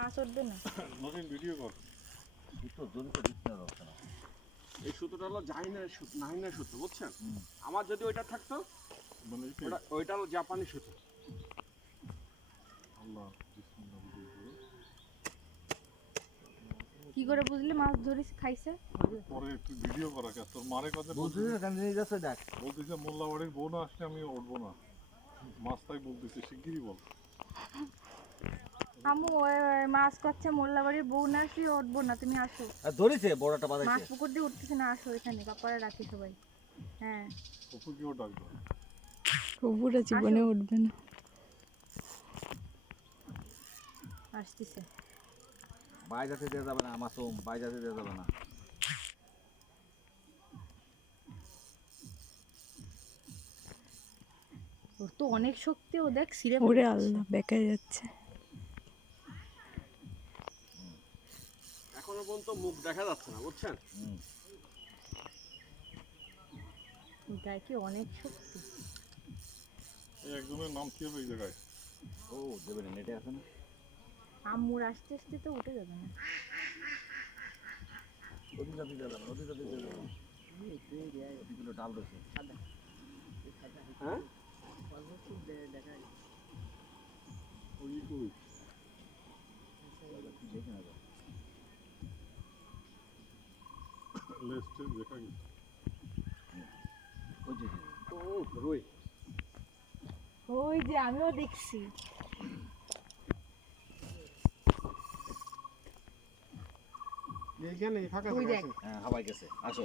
মাছ উঠবে না। নতুন ভিডিও কর। তো জমি তো দিতে হবে না। এই সুতোটা হলো নাহিনের সুতো, বুঝছেন? আমার যদি ওইটা থাকতো, মানে ওইটা হলো জাপানি সুতো। আল্লাহ বিসমিল্লাহ ভিডিও কি করে বুঝলি মাছ ধরিস খাইছে? পরে একটু ভিডিও করা কে তোর মারে কথা বুঝছিস না কেন নিয়ে যাচ্ছে দেখ। বলতেছে মোল্লাবাড়ির বউ না আসলে আমি উঠবো না। মাছ তাই বলতেছে শিগগিরই বল। আমু মাছ করছে মোল্লাবাড়ির বউ না আসলে উঠবো না, তুমি আসো। আর ধরেছে বড়টা মাছ বাজাইছে। পুকুর দিয়ে উঠতেছে না, আসো এখানে কাপড়ে রাখি সবাই। হ্যাঁ কুকুরকেও ডাকবো। কুকুরা জীবনে উঠবে না। আসতেছে। বাইজাতে দেওয়া যাবে না মাসুম, বাইজাতে দেওয়া যাবে না। ওর তো অনেক শক্তি, ও দেখ ছিঁড়ে ওরে আল্লাহ বেঁকে যাচ্ছে। এখনো পর্যন্ত মুখ দেখা যাচ্ছে না, বুঝছেন? গায়ে কি অনেক শক্তি। এই একজনের নাম কি হবে এই জায়গায়? ও দেবে না, নেটে আছে না। আম্মুর আসতে আসতে তো উঠে যাবে না। ওদিকে দেওয়া যাবে, ওদিকে দেওয়া যাবে। ওদিকে ডাল রয়েছে। হ্যাঁ? ওই কই? দেখে না যাবে। লেস্টে দেখা গেছে। ওই যে ও রুই। ওই যে আমিও দেখছি। এইখানে ফাঁকা ওই জায়গা দেখ। আছে। হ্যাঁ হাওয়ায় গেছে। আসো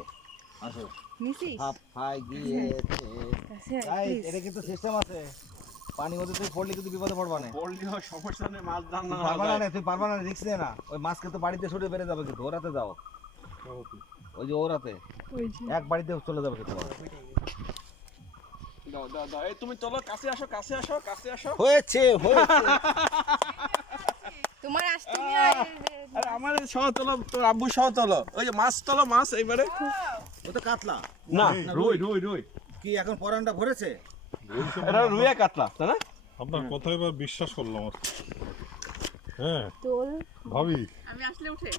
আসো। নিছিস? হাফায় গিয়েছে। কাছে তাই please। এটা কিন্তু সিস্টেম আছে। পানির মধ্যে তুই পড়লে কিন্তু বিপদে পড়বা না। বললেও সমস্যা নেই, মাছ দাম না। তুই পারবা না, তুই পারবা না, রিস্ক নে না। ওই মাছ কিন্তু বাড়িতে ছুটে বেড়ে যাবে কিন্তু ওরাতে যাও। ওই যে ওরাতে ওই যে এক বাড়িতে চলে যাবে কিন্তু। দাও দাও দাও, এই তুমি চলো, কাছে আসো, কাছে আসো, কাছে আসো। হয়েছে হয়েছে। তোমার আসতে আরে আমার সহ তোলো, তোর আব্বু সহ তোলো। ওই যে মাছ তোলো, মাছ এইবারে। ও তো কাতলা। না, রুই রুই রুই। কি এখন পরানটা ভরেছে? এটা রুইয়া কাতলা, তাই না? আপনার কথা এবার বিশ্বাস করলাম আর। হ্যাঁ তোল। ভাবি আমি আসলে উঠে